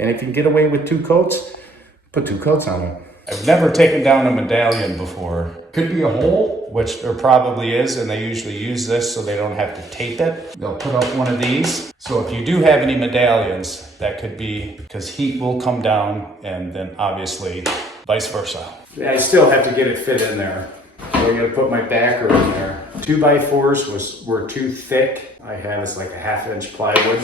And if you can get away with 2 coats, put 2 coats on it. I've never taken down a medallion before. Could be a hole, which there probably is, and they usually use this so they don't have to tape it. They'll put up one of these. So if you do have any medallions, that could be because heat will come down, and then obviously vice versa. I still have to get it fit in there. So I gotta put my backer in there. 2x4s were too thick. I have is like a 1/2 inch plywood.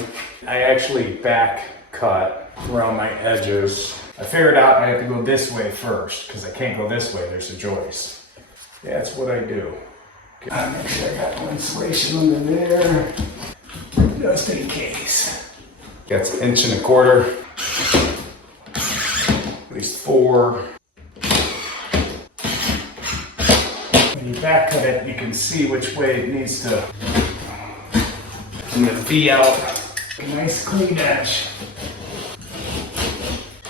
I actually back cut around my edges. I figured out I have to go this way first because I can't go this way, there's a joist. That's what I do. Make sure I got no insulation under there, just in case. That's 1.25 inches, at least 4. When you back cut it, you can see which way it needs to. I'm gonna V out a nice clean edge.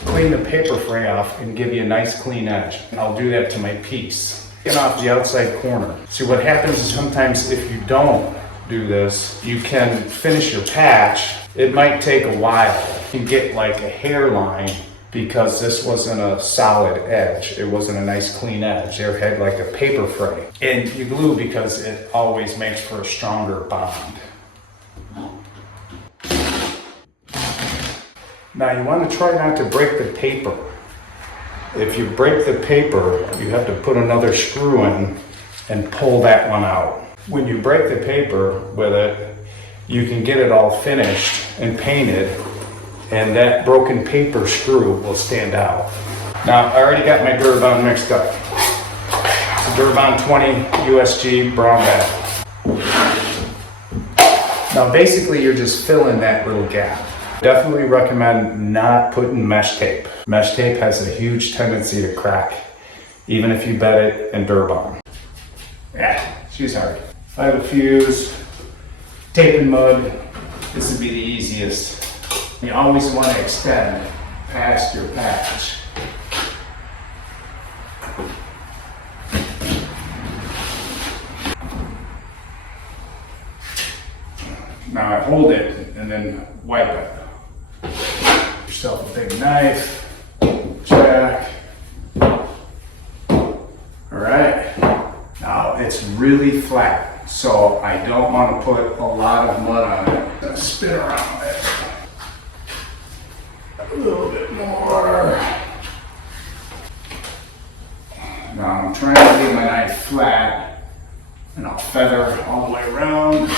Clean the paper fray off and give you a nice clean edge. I'll do that to my piece. Get off the outside corner. See, what happens is sometimes if you don't do this, you can finish your patch. It might take a while. You can get like a hairline because this wasn't a solid edge. It wasn't a nice clean edge. It had like a paper fray. And you glue because it always makes for a stronger bond. Now you want to try not to break the paper. If you break the paper, you have to put another screw in and pull that one out. When you break the paper with it, you can get it all finished and painted, and that broken paper screw will stand out. Now I already got my Drywall mixed up. Drywall 20 USG brown bag. Now basically you're just filling that little gap. Definitely recommend not putting mesh tape. Mesh tape has a huge tendency to crack, even if you bed it in Drywall. Yeah, she's hard. I have a fuse, tape and mud. This would be the easiest. You always want to extend past your patch. Now I hold it and then wipe it. Yourself a big knife, jack. All right, now it's really flat, so I don't want to put a lot of mud on it. I'm gonna spin around it. A little bit more. Now I'm trying to get my knife flat, and I'll feather all the way around,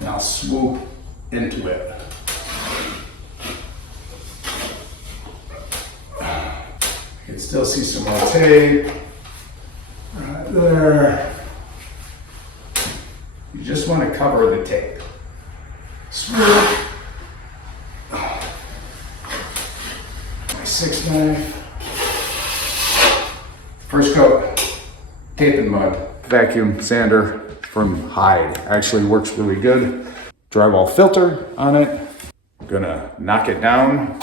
and I'll swoop into it. You can still see some more tape right there. You just want to cover the tape. Swoop. My 6 knife. First coat, tape and mud. Vacuum sander from Hyde. Actually works really good. Drywall filter on it. Gonna knock it down.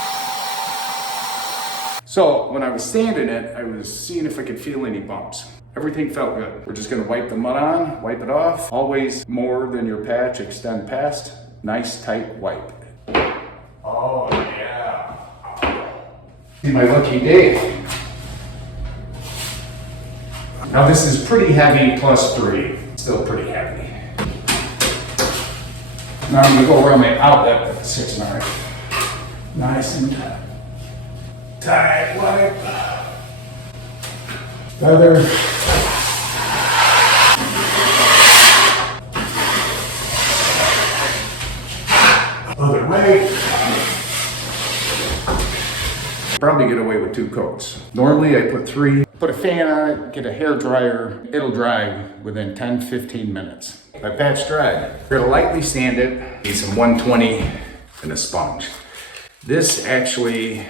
So when I was sanding it, I was seeing if I could feel any bumps. Everything felt good. We're just gonna wipe the mud on, wipe it off. Always more than your patch, extend past. Nice tight wipe. Oh yeah. See my lucky day. Now this is pretty heavy +3. Still pretty heavy. Now I'm gonna go around my outlet with the 6 knife. Nice and tight wipe. Feather. Other way. Probably get away with 2 coats. Normally I put 3. Put a fan on it, get a hair dryer. It'll dry within 10-15 minutes. My patch dried. We're gonna lightly sand it. Need some 120 and a sponge. This actually,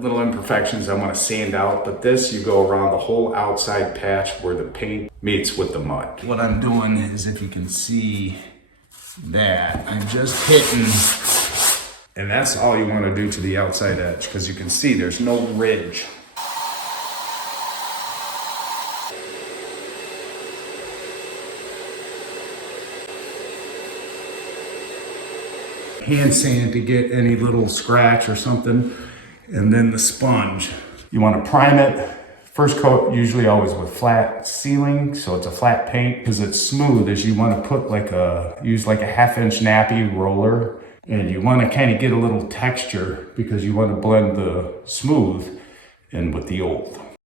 little imperfections I want to sand out, but this you go around the whole outside patch where the paint meets with the mud. What I'm doing is, if you can see that, I'm just hitting, and that's all you want to do to the outside edge, because you can see there's no ridge. hand sand to get any little scratch or something. And then the sponge. You want to prime it. First coat, usually always with flat sealing, so it's a flat paint. Because it's smooth, is you want to put use like a 1/2-inch nappy roller, and you want to kind of get a little texture because you want to blend the smooth in with the old.